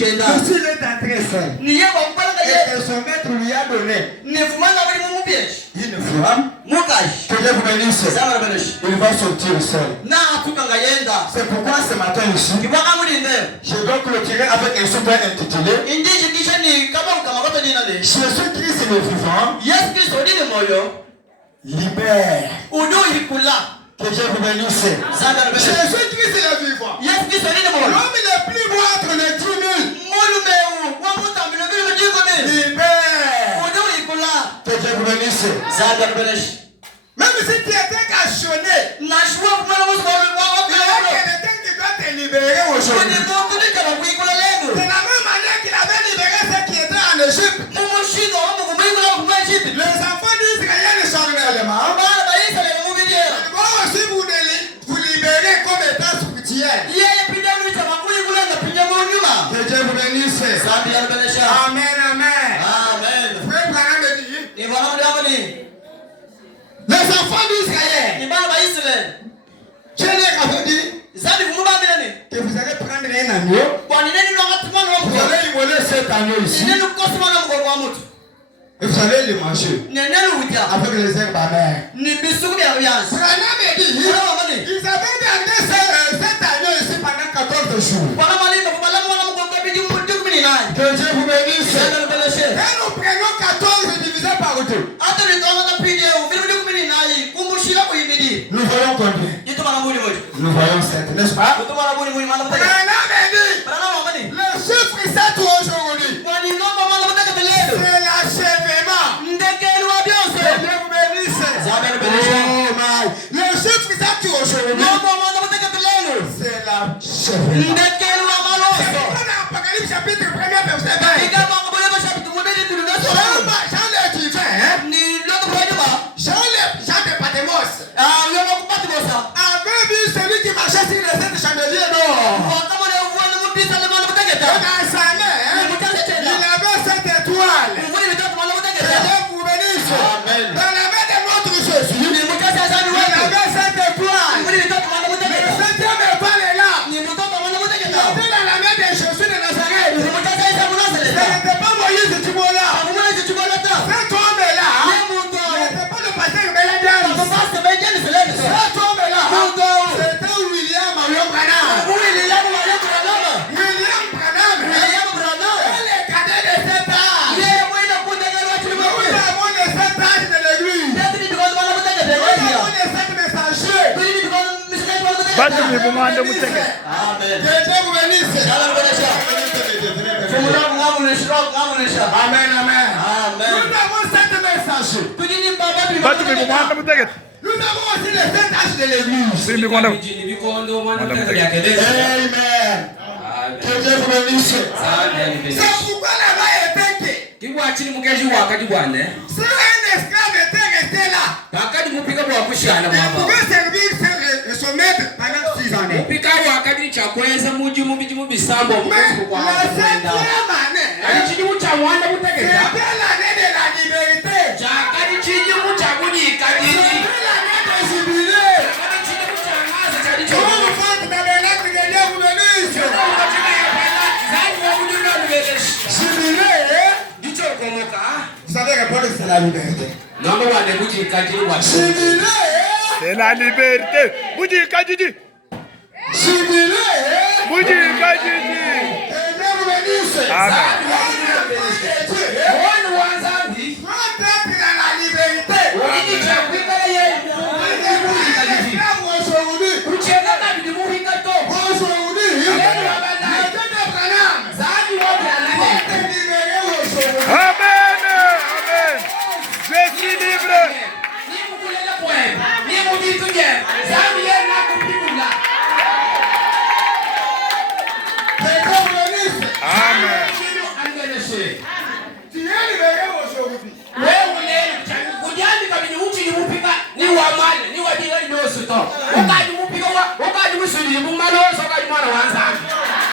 s'il est entré seul, et que son maître lui a donné une femme, que Dieu vous bénisse, il va sortir seul. C'est pourquoi ce matin ici, je dois clôturer avec un super intitulé Jésus-Christ le vivant libère. Que Dieu vous bénisse. Jésus-Christ le vivant. L'homme le plus beau entre les 10 000. Libère. Que Dieu vous bénisse. Même si tu étais cachetonné, il y a quelqu'un qui doit te libérer aujourd'hui. C'est la même manière qu'il avait libéré ceux qui étaient en Égypte. Les enfants d'Israël sont réellement. Si vous libérez comme étant soutien. Que Dieu vous bénisse. Amen, amen. Frère Branham me dit, les enfants d'Israël, je leur avais dit que vous allez prendre un agneau. Vous allez immoler cet agneau ici. Et vous allez le manger avec les herbes amères. Branham me dit, ils avaient gardé cet agneau ici pendant 14 jours. Que Dieu vous bénisse. Et nous prenons 14 divisé par 2. Nous voyons combien? Nous voyons 7, n'est-ce pas? Branham me dit, le chiffre 7 aujourd'hui, c'est l'achèvement. Que Dieu vous bénisse. Oh my. Le chiffre 7 aujourd'hui, c'est l'achèvement. Apocalypse chapitre 1 verset 20. Jean de Patmos avait vu celui qui marchait sur les 7 chandeliers d'or. Dans sa main, il avait 7 étoiles. Que Dieu vous bénisse. Dans la main de notre Jésus, il avait 7 étoiles. Le 7e étoile est là. Il était dans la main de Jésus de Nazareth. Ce n'était pas Moïse qui m'a là. Cet homme est là. Ce n'était pas le pasteur Beladian. Cet homme est là. C'était William Branham. William Branham. Et les cadets de cet âge. Nous avons les 7 âges de l'église. Nous avons les 7 messagers. Que Dieu vous bénisse. Amen, amen. Nous avons 7 messages. Nous avons aussi les 7 âges de l'église. Amen. Que Dieu vous bénisse. C'est pourquoi là-bas est péché. Si un esclave était resté là, il pouvait servir son maître pendant 6 années. Mais la 7e année, c'était l'année de la liberté. C'était l'année de jubilé. Comment vous faites dans les lettres que Dieu vous bénisse? Jubilé, vous savez répondre, c'est la liberté. Jubilé, c'est la liberté. Jubilé, Amen. Amen. Je suis libre. Amen. Tu es libéré aujourd'hui.